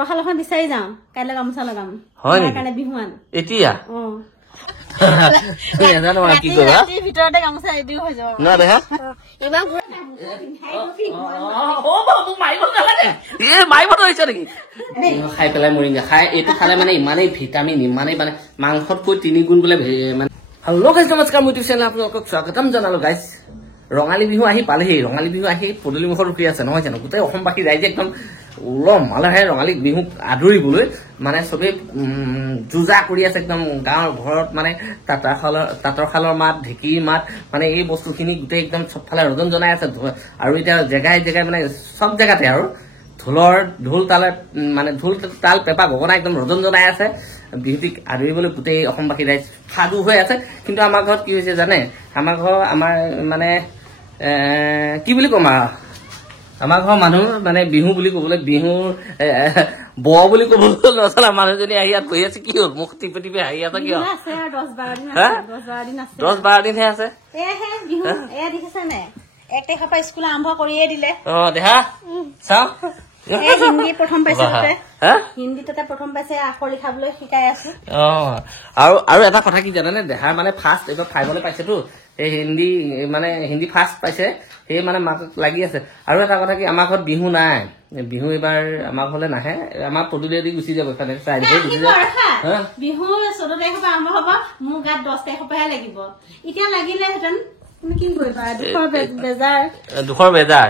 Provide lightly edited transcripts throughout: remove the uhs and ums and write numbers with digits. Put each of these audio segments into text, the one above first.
ৰখালখন বিচাৰি যাওঁ কাইলৈ গামোচা লগাম হয় তাৰ কাৰণে বিহুৱান এতিয়া নাজানো আৰু কি কৰিবা ৰাতিৰ ভিতৰতে গামোচা ৰেডি হৈ যাব না দেখা ইমান মাৰিব ধৰিছে নেকি খাই পেলাই মৰিংগা খাই এইটো খালে মানে ইমানেই ভিটামিন ইমানেই মানে মাংসতকৈ 3 গুণ বোলে মানে হেল্ল' গাইজ নমস্কাৰ মোৰ ইউটিউব চেনেল আপোনালোকক স্বাগতম জনালো গাইজ ৰঙালী বিহু আহি পালেহি ৰঙালী বিহু আহি পদূলি মুখত ৰখি আছে নহয় জানো গোটেই অসমবাসী ৰাইজে একদম উলম মালহে ৰঙালী বিহুক আদৰিবলৈ মানে চবেই যুজা কৰি আছে একদম গাঁৱৰ ঘৰত মানে তাঁতৰ শালৰ মাত ঢেঁকীৰ মাত মানে এই বস্তুখিনি গোটেই একদম চবফালে ৰজন জনাই আছে আৰু এতিয়া জেগাই জেগাই মানে চব জেগাতে আৰু ঢোল তাল পেপা গগনা একদম ৰজন জনাই আছে বিহুটিক আদৰিবলৈ গোটেই অসমবাসী ৰাইজ সাজু হৈ আছে কিন্তু আমাৰ ঘৰত কি হৈছে জানে আমাৰ মানে কি বুলি ক'ম আৰু আমাৰ ঘৰৰ মানুহ মানে বিহু বুলি ক'বলৈ বিহুৰ বুলি ক'বলৈ নচলা মানুহজনী আহি ইয়াত বহি আছে কি হ'ল মুখ টিপি টিপি আহি আছে কি হ'ল 10-12 দিনহে আছে স্কুল আৰম্ভ কৰিয়ে দিলে দেখা চাও হিন্দী প্ৰথম পাইছে হিন্দীতে প্ৰথম পাইছে আখৰ লিখাবলৈ শিকাই আছো আৰু এটা কথা কি জানানে দেহা মানে ফাৰ্ষ্ট এইবাৰ 5 পাইছেতো এই হিন্দী ফাৰ্ষ্ট পাইছে সেই মানে মাকক লাগি আছে আৰু এটা কথা কি আমাৰ ঘৰত বিহু নাই বিহু এবাৰ আমাৰ ঘৰলে নাহে আমাৰ পদুলিয়েদি গুচি যাব এফালে চাইডে গুচি যাব বিহু 14 তাৰিখৰ পৰা আৰম্ভ হ'ব মোৰ গাত 10 তাৰিখৰ পৰাহে লাগিব এতিয়া লাগিলেহেঁতেন তুমি কি কৰিবা দুখৰ বেজাৰ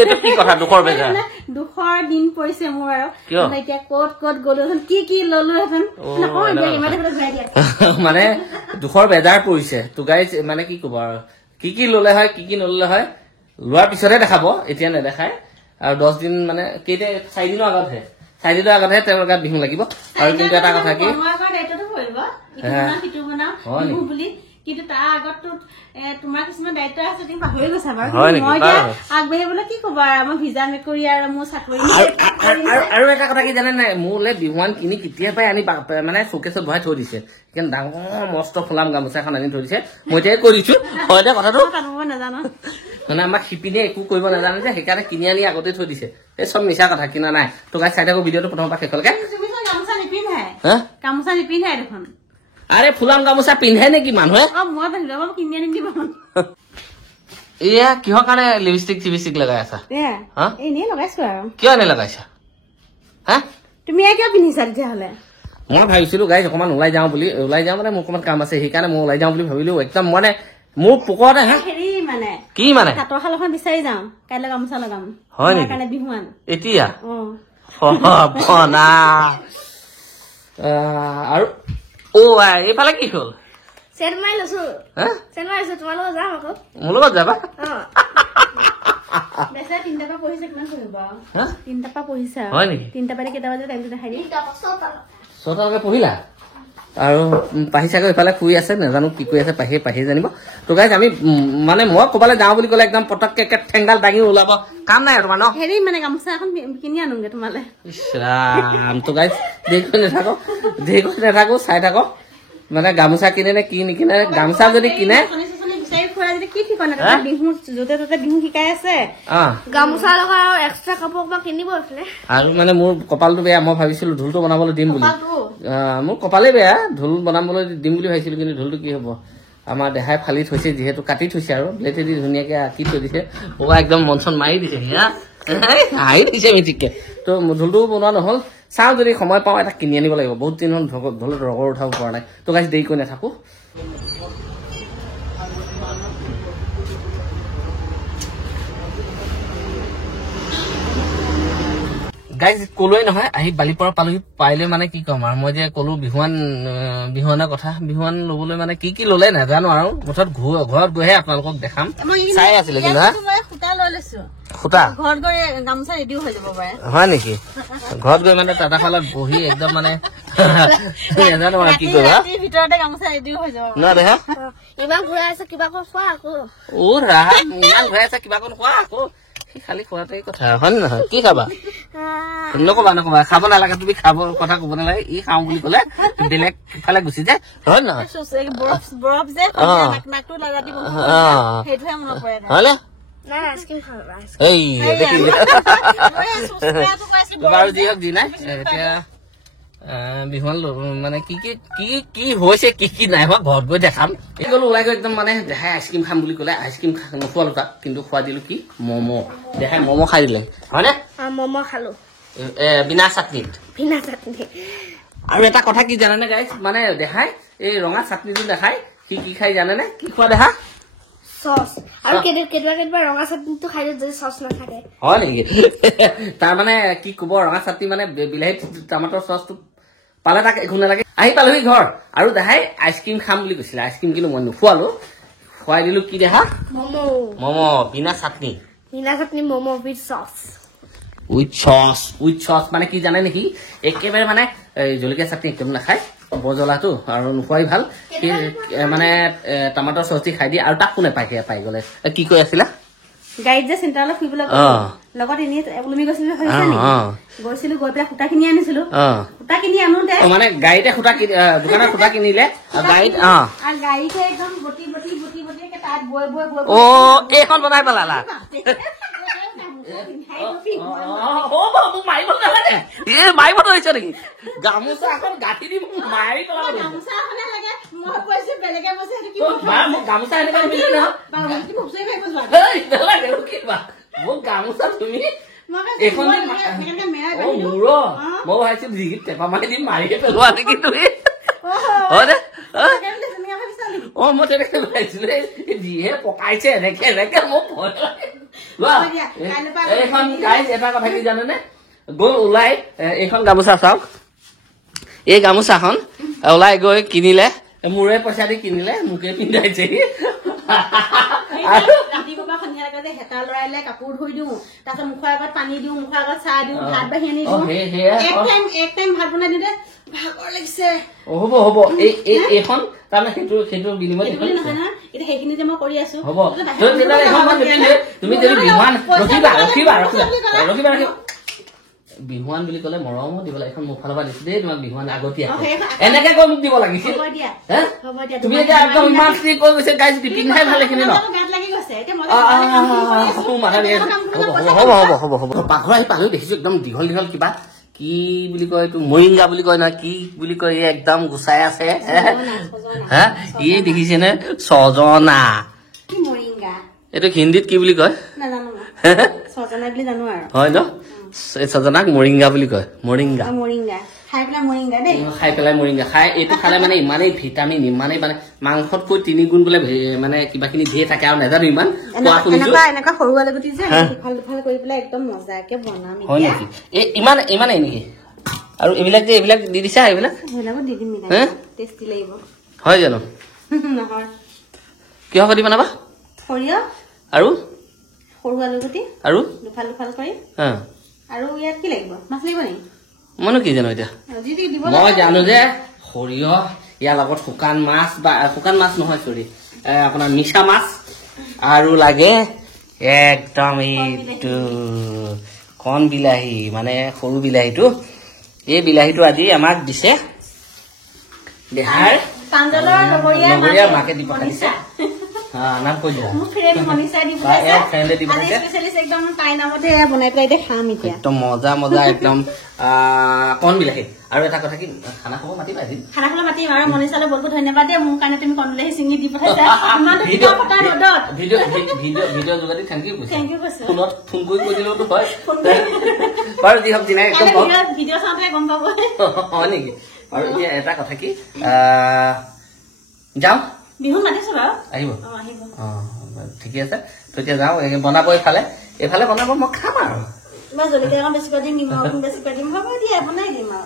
এটা কি কথা দুখৰ বেজাৰ দুখৰ দিন পৰিছে মোৰ আৰু এতিয়া ক'ত গলো কি ললোহেঁতেন মানে দুখৰ বেজাৰ পৰিছে তো গাইজ মানে কি ক'ব আৰু কি ললে হয় কি নললে হয় লোৱাৰ পিছতহে দেখাব এতিয়া নেদেখায় আৰু 10 দিন মানে কেইটা 4 দিনৰ আগতহে তেওঁৰ গাত বিহু লাগিব আৰু কিন্তু এটা কথা কি কিন্তু তাৰ আগতো তোমাৰ কিছুমান দায়িত্ব আছে তুমি পাহৰি গৈছা বাৰু মই আগবাঢ়িবলৈ কি ক'বা আমাৰ ভিজা মেকুৰী আৰু মোৰ চাকৰি আৰু এটা কথা কি জানে নাই মোলে বিহুৱান কিনি কেতিয়া পাই আনি মানে চকেছত ভৰাই থৈ দিছে কিন্তু ডাঙৰ মস্ত ফুলাম গামোচা এখন আনি থৈ দিছে মই এতিয়া কৰিছো হয় দে কথাটো নাজানো মানে আমাক শিপিনে একো কৰিব নাজানে যে সেইকাৰণে কিনি আনি আগতে থৈ দিছে এই চব মিছা কথা কিনা নাই তো গাইজ চাই থাকো ভিডিঅ'টো প্ৰথমৰ পৰা শেষলৈকে গামোচা নিপিন্ধাই দেখোন আৰে ফুলাম গামোচা পিন্ধে নেকি মানুহে এয়া কিহৰ কাৰণে লিপষ্টিক লগাই আছা কিয় এনে লগাইছা তুমি কিয় পিন্ধিছা তেতিয়াহ'লে মই ভাবিছিলো গাইজ অকমান ওলাই যাওঁ মানে মোৰ অকমান কাম আছে সেইকাৰণে মই ওলাই যাওঁ বুলি ভাবিলো একদম মানে মোৰ পুকৰতে কি মানে তাঁতৰ শালখন বিচাৰি যাওঁ কাইলৈ গামোচা লগাম হয় নেকি কাৰণে বিহুৱান এতিয়া আৰু এইফালে কি হ'ল চেন মাৰি লৈছো তোমাৰ লগত যাম আকৌ মোৰ লগত যাবা 3টা পৰা পঢ়িছে কিমান পঢ়িব 3টা পৰা পঢ়িছা হয় নেকি 3টা পৰা কেইটা বাজে টাইমটো দেখাই দিম 6টালৈকে পঢ়িলা আৰু পাহি চাগৈ এইফালে শুই আছে নাজানো কি কৰি আছে পাহি জানিব তো গাইজ আমি মানে মই ক'বালৈ যাওঁ বুলি ক'লে একদম পটককে ঠেংডাল দাঙি ওলাব কাম নাই আৰু তোমাৰ ন মানে গামোচা এখন কিনি আনোগে তোমালে ইছৰাম তো গাইজ দেৰি কৰি নাথাকো চাই থাকো মানে গামোচা কিনে নে কি নিকিনে গামোচা যদি কিনে আৰু মানে মোৰ কপালটো বেয়া মই ভাবিছিলো ঢোলটো বনাবলৈ দিম বুলি মোৰ কপালে বেয়া ঢোল বনাবলৈ দিম বুলি ভাবিছিলো কিন্তু ঢোলটো কি হব আমাৰ দেহাই ফালি থৈছে যিহেতু কাটি থৈছে আৰু ব্লেডেদি ধুনীয়াকে আঁকি থৈ দিছে একদম মনচন মাৰি দিছে হাঁহি দিছে মিটিককে তো ঢোলটো বনোৱা নহল চাওঁ যদি সময় পাওঁ এটা কিনি আনিব লাগিব বহুত দিন হ'ল ঢোলত ৰগৰ উঠাব পৰা নাই তো গাইজ দেৰি কৰি নাথাকো গাইজ কলোৱে নহয় আহি বালিপাৰা পালোহি পাইলে মানে কি কম আৰু মই যে কলো বিহুৱানৰ কথা বিহুৱান লবলৈ মানে কি ললে নাজানো আৰু মুঠত ঘৰত গৈহে আপোনালোকক দেখাম চাই আছিলে কিন্তু হয় নেকি ঘৰত গৈ মানে তাঁতৰ শালত বহি একদম মানে নাজানো আৰু কি কৰিবা ইমান ঘূৰাই আছে কিবা খোৱা আকৌ ইমান ঘূৰাই আছে কিবা খোৱা আকৌ খালি খোৱাটোৱে কথা হয় নহয় কি খাবা নকবা খাব নালাগে তুমি খাব কথা কব নালাগে ই খাওঁ বুলি ক'লে বেলেগ ফালে গুচি যায় হয় নহয় নাই আইসক্রিম খাব এই দেখি সুস্কাটো কৈছে বাৰু যি হওক যি নাই এতিয়া বিহুৱান মানে কি কি কি কি হৈছে কি কি নাই হোৱা ঘৰত গৈ দেখাম এই গ'লো ওলাই গৈ একদম মানে দেখাই আইচক্ৰীম খাম বুলি ক'লে আইচক্ৰীম নোখোৱালো তাক কিন্তু খোৱা দিলো কি ম'ম' দেখাই ম'ম' খাই দিলে হয়নে ম'ম' খালো বিনা চাটনিত বিনা চাটনি আৰু এটা কথা কি জানেনে গাইজ মানে দেখাই এই ৰঙা চাটনিটো দেখাই কি কি খাই জানেনে কি খোৱা দেখা সস আৰু কেতিয়াবা ৰঙা চাটনিটো খাই যদি সস নাথাকে হয় নেকি তাৰ মানে কি ক'ব ৰঙা চাটনি মানে বিলাহী টমাটৰ চচটো পালে তাক একো নালাগে আহি পালোহি ঘৰ আৰু দেখাই আইচক্ৰীম খাম বুলি কৈছিলে আইচক্ৰীম কিন্তু মই নোখোৱালো খুৱাই দিলো কি দেখা ম'ম' বিনা চাটনি ম'ম' উইথ সস উইথ চচ মানে কি জানে নেকি একেবাৰে মানে জলকীয়া চাটনি একদম নাখায় বজলাটো আৰু নোখোৱাই ভাল মানে টমাটৰ চচ দি খাই দিয়ে আৰু তাকো নাপায় সেয়া পাই গ'লে কি কৈ আছিলা গাইড যে চেণ্টাৰলৈ ফুৰিবলৈ লগত এনেই ওলমি গৈছিলো গৈছিলো গৈ পেলাই সূতা কিনি আনিছিলো সূতা কিনি আনোতে মানে গাড়ীতে সূতা দোকানত সূতা কিনিলে গাড়ীত আৰু গাড়ীতে একদম বটি তাত বৈ এইখন বনাই পেলালা মাৰিব ধৰিছে নেকি গামোচা এখন গাঁঠি দি মোক মাৰি পেলাব গামোচা এনেকুৱা নিমিলে মোক গামোচা তুমি এইখন মূৰ মই ভাবিছো জিগিত টেপা মাৰি দিম মাৰিয়ে পেলোৱা নেকি তুমি মই তেনেকে ভাবিছিলো যিহে পকাইছে এনেকে এনেকে মোক ভয় লাগে এইখন গাইজ এটা কথা কি জানেনে গ'ল ওলাই এইখন গামোচা চাওক এই গামোচাখন ওলাই গৈ কিনিলে মোৰে পইচা দি কিনিলে মোকে পিন্ধাইছে ৰাতিপুৱা সন্ধিয়া লাগে হেতা লৰাইলে কাপোৰ ধুই দিওঁ তাৰপিছত মুখৰ আগত পানী দিওঁ মুখৰ আগত চাহ দিওঁ ভাত বাঢ়ি আনি দিওঁ এক টাইম ভাত বনাই দিওঁতে ভাগৰ লাগিছে হ'ব হ'ব এইখন তাৰমানে সেইটো বিনিময় নহয় নহয় এতিয়া সেইখিনি যে মই কৰি আছো হ'ব তুমি যদি বিহুৱান ৰখিবা বিহুৱান বুলি ক'লে মৰমো দিব লাগে এখন মোৰ ফালৰ পৰা দিছো দেই তোমাক বিহুৱান আগতীয়া এনেকে কৈ মোক দিব লাগিছিল তুমি এতিয়া একদম ইমান কৈ গৈছে গাইজ পিন্ধাই ভাল এইখিনি ন পাকঘৰ আহি পালো দেখিছো একদম দীঘল দীঘল কিবা কি বুলি কয় এইটো মৰিংগা বুলি কয় না কি বুলি কয় এই একদম গুচাই আছে হা ই দেখিছেনে ছজনা এইটো হিন্দীত কি বুলি কয় হয় ন এই ছজনাক মৰিংগা বুলি কয় মৰিংগা খাই পেলাই মৰিংগা খাই এইটো খালে মানে ইমানেই ভিটামিন ইমানেই মানে মাংসতকৈ 3 গুণ বোলে মানে কিবাখিনি ধেৰ থাকে আৰু নাজানো ইমান কোৱা শুনিছো এনেকুৱা সৰু আলুগুটি যে ভাল ভাল কৰি পেলাই একদম মজাকে বনাম হয় নেকি ইমানেই নেকি আৰু এইবিলাক দি দিছা এইবিলাক দি দিম টেষ্টি লাগিব হয় জানো নহয় কিহৰ দি বনাবা সৰিয়হ আৰু সৰু আলুগুটি আৰু দুফাল দুফাল কৰি আৰু ইয়াত কি লাগিব মাছ লাগিব নেকি মইনো কি জানো এতিয়া মই জানো যে সৰিয়হ ইয়াৰ লগত শুকান মাছ বা শুকান মাছ নহয় চৰি আপোনাৰ মিঠা মাছ আৰু লাগে একদম এইটো কণ বিলাহী মানে সৰু বিলাহীটো এই বিলাহীটো আজি আমাক দিছে দেহাৰ লগৰীয়া মাকে দি পঠাইছে নাম কৈ দিয়া একদম মজা মজা একদম কণ বিলাহী আৰু এটা কথা কি খানা খাব মাতিবা আজি খানা খাব মাতিম আৰু মনিষালৈ বহুত ধন্যবাদ দিয়া মোৰ কাৰণে তুমি কণ বিলাহী চিঙি দি পঠাইছা ভিডিঅ' যোগেদি থেংক ইউ কৈছো ফোনত ফোন কৰি কৈ দিলেওতো হয় বাৰু যি হওক দিনাই একদম ভিডিঅ' চাওঁতে গম পাব হয় নেকি আৰু এতিয়া এটা কথা কি যাওঁ বিহু মাতিছো বাৰু আহিব ঠিকে আছে তো এতিয়া যাওঁ বনাব এইফালে বনাব মই খাম আৰু জলকীয়া বেছিকৈ দিম নিমখ বেছিকৈ দিম হ'ব দিয়া বনাই দিম আৰু